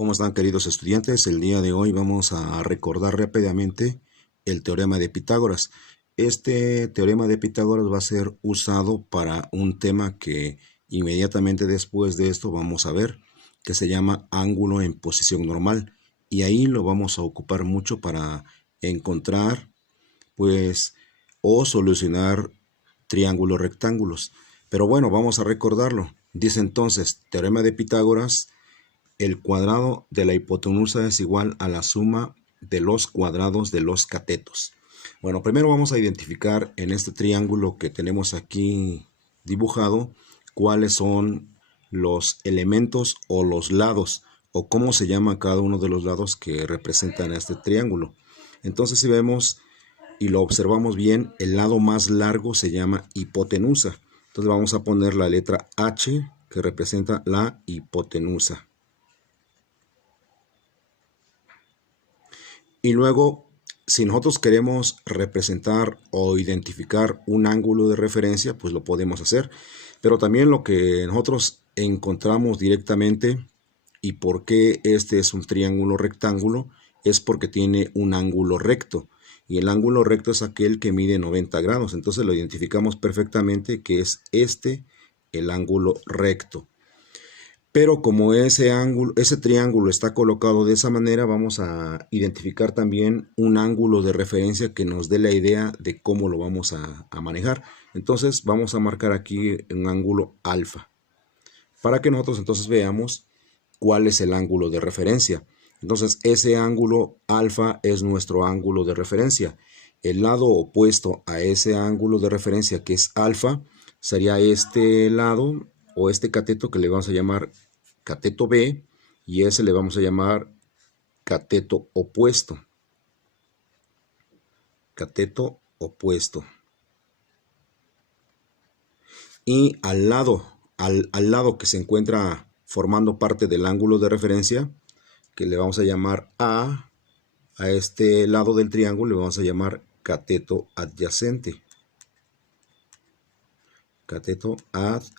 ¿Cómo están, queridos estudiantes? El día de hoy vamos a recordar rápidamente el teorema de Pitágoras. Este teorema de Pitágoras va a ser usado para un tema que inmediatamente después de esto vamos a ver, que se llama ángulo en posición normal. Y ahí lo vamos a ocupar mucho para encontrar, pues, o solucionar triángulos rectángulos. Pero bueno, vamos a recordarlo. Dice entonces, teorema de Pitágoras: el cuadrado de la hipotenusa es igual a la suma de los cuadrados de los catetos. Bueno, primero vamos a identificar en este triángulo que tenemos aquí dibujado cuáles son los elementos o los lados, o cómo se llama cada uno de los lados que representan a este triángulo. Entonces, si vemos y lo observamos bien, el lado más largo se llama hipotenusa. Entonces vamos a poner la letra H, que representa la hipotenusa. Y luego, si nosotros queremos representar o identificar un ángulo de referencia, pues lo podemos hacer. Pero también lo que nosotros encontramos directamente y por qué este es un triángulo rectángulo es porque tiene un ángulo recto. Y el ángulo recto es aquel que mide 90 grados. Entonces lo identificamos perfectamente que es este el ángulo recto. Pero como ese triángulo está colocado de esa manera, vamos a identificar también un ángulo de referencia que nos dé la idea de cómo lo vamos a manejar. Entonces vamos a marcar aquí un ángulo alfa, para que nosotros entonces veamos cuál es el ángulo de referencia. Entonces ese ángulo alfa es nuestro ángulo de referencia. El lado opuesto a ese ángulo de referencia, que es alfa, sería este lado o este cateto, que le vamos a llamar cateto B, y ese le vamos a llamar cateto opuesto. Cateto opuesto. Y al lado que se encuentra formando parte del ángulo de referencia, que le vamos a llamar a este lado del triángulo le vamos a llamar cateto adyacente. Cateto adyacente.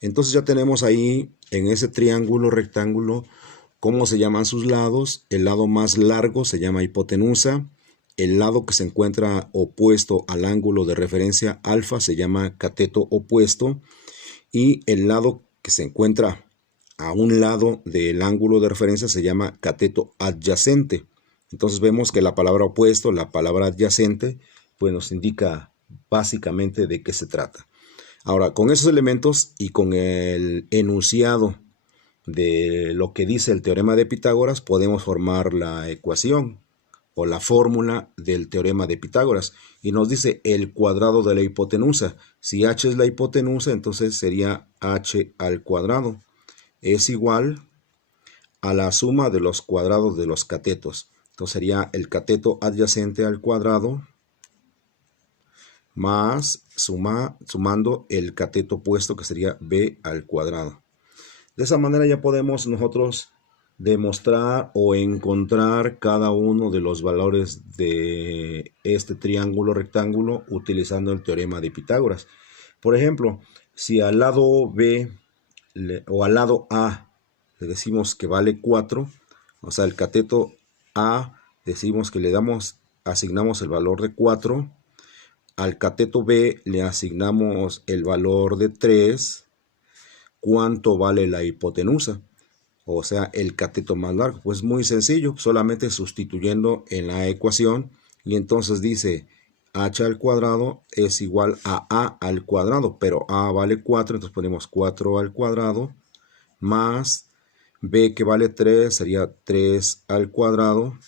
Entonces ya tenemos ahí en ese triángulo rectángulo cómo se llaman sus lados. El lado más largo se llama hipotenusa. El lado que se encuentra opuesto al ángulo de referencia alfa se llama cateto opuesto. Y el lado que se encuentra a un lado del ángulo de referencia se llama cateto adyacente. Entonces vemos que la palabra opuesto, la palabra adyacente, pues nos indica básicamente de qué se trata. Ahora, con esos elementos y con el enunciado de lo que dice el teorema de Pitágoras, podemos formar la ecuación o la fórmula del teorema de Pitágoras. Y nos dice el cuadrado de la hipotenusa. Si h es la hipotenusa, entonces sería h al cuadrado es igual a la suma de los cuadrados de los catetos. Entonces sería el cateto adyacente al cuadrado más sumando el cateto opuesto, que sería b al cuadrado. De esa manera ya podemos nosotros demostrar o encontrar cada uno de los valores de este triángulo rectángulo utilizando el teorema de Pitágoras. Por ejemplo, si al lado b o al lado a le decimos que vale 4, o sea, el cateto a decimos que asignamos el valor de 4, al cateto b le asignamos el valor de 3, ¿cuánto vale la hipotenusa? O sea, el cateto más largo. Pues muy sencillo, solamente sustituyendo en la ecuación, y entonces dice h al cuadrado es igual a al cuadrado, pero a vale 4, entonces ponemos 4 al cuadrado, más b, que vale 3, sería 3 al cuadrado,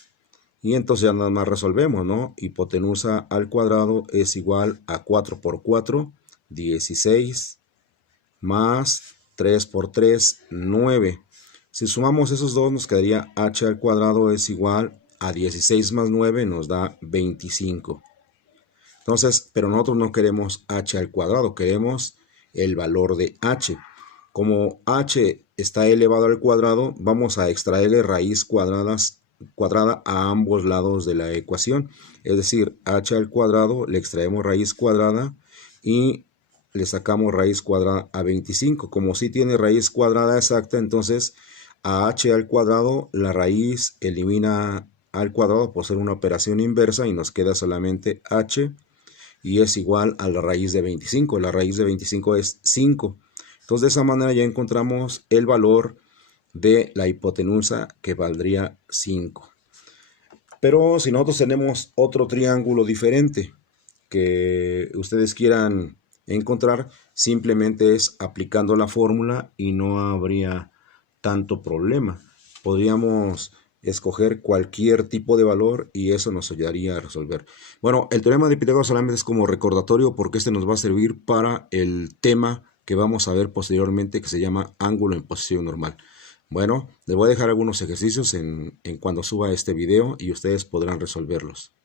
y entonces ya nada más resolvemos, ¿no? Hipotenusa al cuadrado es igual a 4 por 4, 16, más 3 por 3, 9. Si sumamos esos dos, nos quedaría h al cuadrado es igual a 16 más 9, nos da 25. Entonces, pero nosotros no queremos h al cuadrado, queremos el valor de h. Como h está elevado al cuadrado, vamos a extraerle raíz cuadrada a ambos lados de la ecuación. Es decir, h al cuadrado le extraemos raíz cuadrada y le sacamos raíz cuadrada a 25. Como si tiene raíz cuadrada exacta, entonces a h al cuadrado la raíz elimina al cuadrado por ser una operación inversa y nos queda solamente h y es igual a la raíz de 25. La raíz de 25 es 5. Entonces de esa manera ya encontramos el valor de la hipotenusa, que valdría 5. Pero si nosotros tenemos otro triángulo diferente que ustedes quieran encontrar, simplemente es aplicando la fórmula y no habría tanto problema. Podríamos escoger cualquier tipo de valor y eso nos ayudaría a resolver. Bueno, el teorema de Pitágoras solamente es como recordatorio porque este nos va a servir para el tema que vamos a ver posteriormente, que se llama ángulo en posición normal. Bueno, les voy a dejar algunos ejercicios en cuando suba este video y ustedes podrán resolverlos.